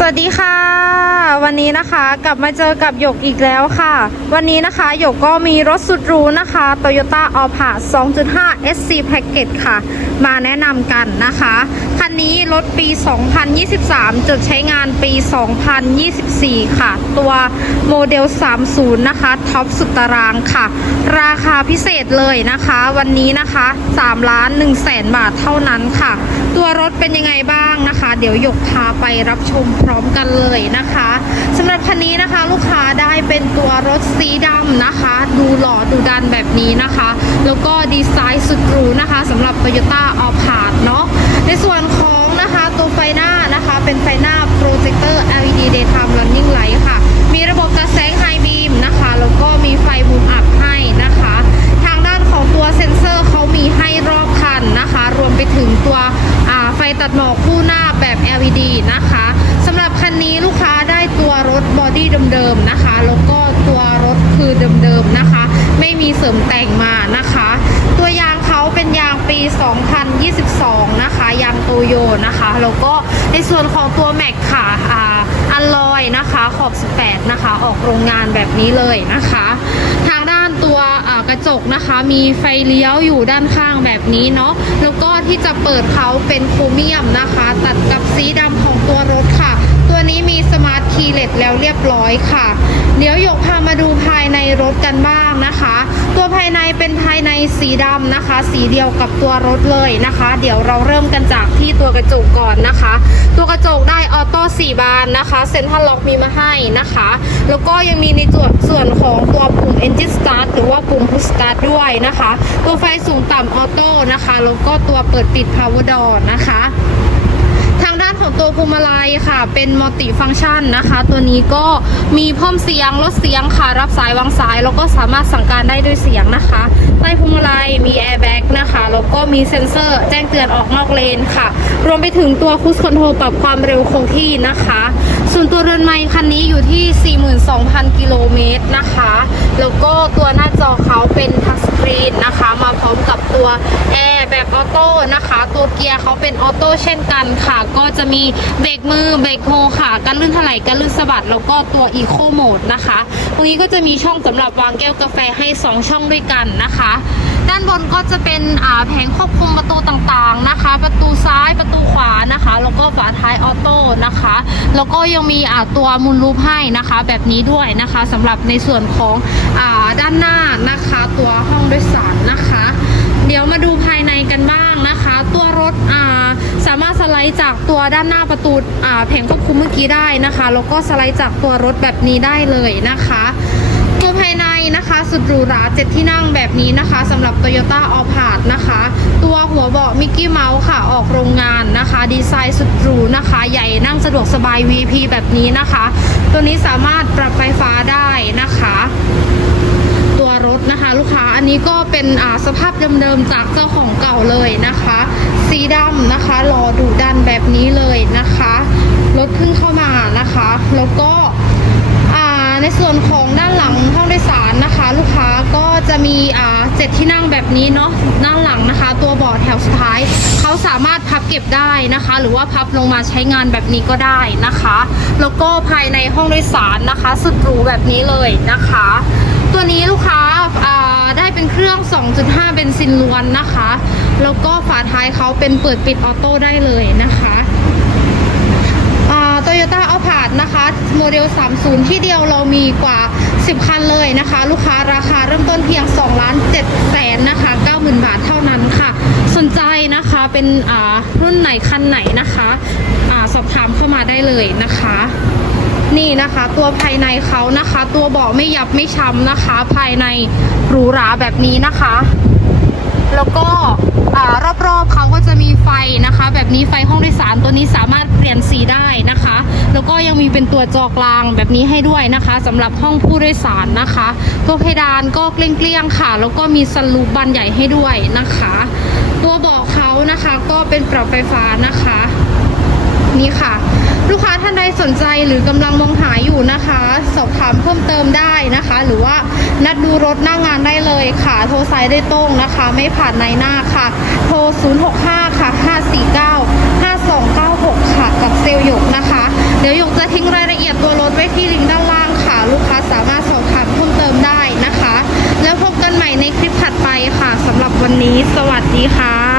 สวัสดีค่ะ วันนี้นะคะกลับมาเจอกับหยกอีกแล้วค่ะ วันนี้นะคะหยกก็มีรถสุดหรูนะคะ Toyota a l p a 2.5 SC Package ค่ะ มาแนะนำกันนะคะ คันนี้รถปี 2023จดใช้งานปี 2024 ค่ะ ตัวโมเดล 30 นะคะ ท็อปสุดตารางค่ะ ราคาพิเศษเลยนะคะ วันนี้นะคะ3ล้าน1แสนบาทเท่านั้นค่ะ ตัวรถเป็นยังไงบ้างนะคะ เดี๋ยวหยกพาไปรับชมพร้อมกันเลยนะคะันนี้นะคะลูกค้าได้เป็นตัวรถสีดำนะคะ ดูหล่อดูดันแบบนี้นะคะ แล้วก็ดีไซน์สุดหรูนะคะสำหรับ Toyota a l p a เนาะ ดี้เดิมๆนะคะ แล้วก็ตัวรถคือเดิมๆนะคะ ไม่มีเสริมแต่งมานะคะ ตัวยางเขาเป็นยางปี 2022 นะคะ ยางโตโยนะคะ แล้วก็ในส่วนของตัวแม็กค่ะอ่าอัลลอยนะคะขอบ 18 นะคะ ออกโรงงานแบบนี้เลยนะคะ ทางด้านตัวกระจกนะคะ มีไฟเลี้ยวอยู่ด้านข้างแบบนี้เนาะ แล้วก็ที่จะเปิดเขาเป็นโครเมียมนะคะ ตัดกับสีดำของตัวรถค่ะ ตัวนี้มีสมาร์ทคีย์เลสแล้วเรียบร้อยค่ะ เดี๋ยวหยกพามาดูภายในรถกันบ้างนะคะ ตัวภายในเป็นภายในสีดำนะคะ สีเดียวกับตัวรถเลยนะคะ เดี๋ยวเราเริ่มกันจากที่ตัวกระจกก่อนนะคะ ตัวกระจกได้ออโต้4บานนะคะเซ็นทรัลล็อกมีมาให้นะคะ แล้วก็ยังมีในส่วนส่วนของตัวปุ่ม Engine Start หรือว่าปุ่ม Push Start ด้วยนะคะ ตัวไฟสูงต่ำออโต้นะคะแล้วก็ตัวเปิดปิด Power Door นะคะ ทางด้านของตัวพวงมาลัยค่ะ เป็นมัลติฟังก์ชันนะคะ ตัวนี้ก็มีเพิ่มเสียงลดเสียงค่ะ รับสายวางสาย แล้วก็สามารถสั่งการได้ด้วยเสียงนะคะใต้พวงมาลัยมีแอร์แบ็กนะคะแล้วก็มีเซ็นเซอร์ แจ้งเตือนออกนอกเลนค่ะ รวมไปถึงตัวคู i คอนโทรลปรับความเร็วคงที่นะคะ ส่วนตัวเรือนไม้คันนี้อยู่ที่ 42,000 กิโลเมตรนะคะ แล้วก็ตัวหน้าจอเขาเป็นทัชสกรีนนะคะ มาพร้อมกับตัวแอร์แบบออโต้นะคะ ตัวเกียร์เขาเป็นออโต้เช่นกันค่ะ ก็จะมีเบรกมือเบรกโฮค่ะกันลื่นถลายกันลื่นสะบัด แล้วก็ตัวอีโคโหมดนะคะ ตรงนี้ก็จะมีช่องสำหรับวางแก้วกาแฟให้ 2 ช่องด้วยกันนะคะด้านบนก็จะเป็นแผงควบคุมประตูต่างๆนะคะ ประตูซ้ายประตูขวานะคะ แล้วก็ฝาท้ายออโต้นะคะ แล้วก็ยังมีตัวมูลรูปให้นะคะแบบนี้ด้วยนะคะสำหรับในส่วนของอด้านหน้านะคะตัวห้องโดยสารนะคะ เดี๋ยวมาดูภายในกันบ้างนะคะ ตัวรถาสามารถสไลด์จากตัวด้านหน้าประตูแผงควบคุมเมื่อกี้ได้นะคะแล้วก็สไลด์จากตัวรถแบบนี้ได้เลยนะคะตัวภายในนะคะสุดหรูหราเจ็ดที่นั่ง นี้นะคะสำหรับ Toyota a l p a r d นะคะ ตัวหัวเบาะมิกกี้เมาส์ค่ะออกโรงงานนะคะ ดีไซน์สุดหรูนะคะ ใหญ่นั่งสะดวกสบาย VP แบบนี้นะคะ ตัวนี้สามารถปรับไฟฟ้าได้นะคะ ตัวรถนะคะลูกค้าอันนี้ก็เป็นสภาพเดิมๆจากเจ้าของเก่าเลยนะคะ สีดำนะคะหล่อดุดันแบบนี้เลยนะคะรถเพิ่งเข้ามานะคะ แล้วก็อ่าใน ส่วนของด้านหลังห้องโดยสารนะคะ ลูกค้าก็จะมีอ่าเจ็ดที่นั่งแบบนี้เนาะด้านหลังนะคะ ตัวเบาะแถวสุดท้ายเขาสามารถพับเก็บได้นะคะ หรือว่าพับลงมาใช้งานแบบนี้ก็ได้นะคะ แล้วก็ภายในห้องโดยสารนะคะ สุดหรูแบบนี้เลยนะคะ ตัวนี้ลูกค้าอ่าได้เป็นเครื่อง 2.5 เบนซินล้วนนะคะ แล้วก็ฝาท้ายเขาเป็นเปิดปิดออโต้ได้เลยนะคะโตโยต้าอัลพาดนะคะ โม เดล 30 ที่เดียวเรามีกว่า 10 คันเลยนะคะ ลูกค้าราคาเริ่มต้นเพียง2ล้าน7แสนนะคะ90,000 บาทเท่านั้นค่ะ สนใจนะคะเป็นอ่ารุ่นไหนคันไหนนะคะอาสอบถามเข้ามาได้เลยนะคะนี่นะคะตัวภายในเขานะคะ ตัวเบาะไม่ยับไม่ช้ำนะคะ ภายในหรูหราแบบนี้นะคะ แล้วก็อ่ารอบๆเขาก็จะมีไฟนะคะ แบบนี้ไฟห้องโดยสารตัวนี้สามารถเปลี่ยนสีได้นะคะ ยังมีเป็นตัวจอกลางแบบนี้ให้ด้วยนะคะสำหรับห้องผู้โดยสารนะคะตัวเพดานก็เกลี้ยงๆค่ะ แล้วก็มีสลูปบานใหญ่ให้ด้วยนะคะ ตัวเบาะเขานะคะก็เป็นปรับไฟฟ้านะคะ นี่ค่ะ ลูกค้าท่านใดสนใจหรือกำลังมองหาอยู่นะคะ สอบถามเพิ่มเติมได้นะคะ หรือว่านัดดูรถหน้างานได้เลยค่ะ โทรสายได้ตรงนะคะ ไม่ผ่านในหน้าค่ะ โทร 065 ค่ะ 549 5296 ค่ะ กับเซลล์หยกนะคะ เดี๋ยวยงจะทิ้งรายละเอียดตัวรถไว้ที่ลิงก์ด้านล่างค่ะ ลูกค้าสามารถสอบถามเพิ่มเติมได้นะคะ แล้วพบกันใหม่ในคลิปถัดไปค่ะสำหรับวันนี้ สวัสดีค่ะ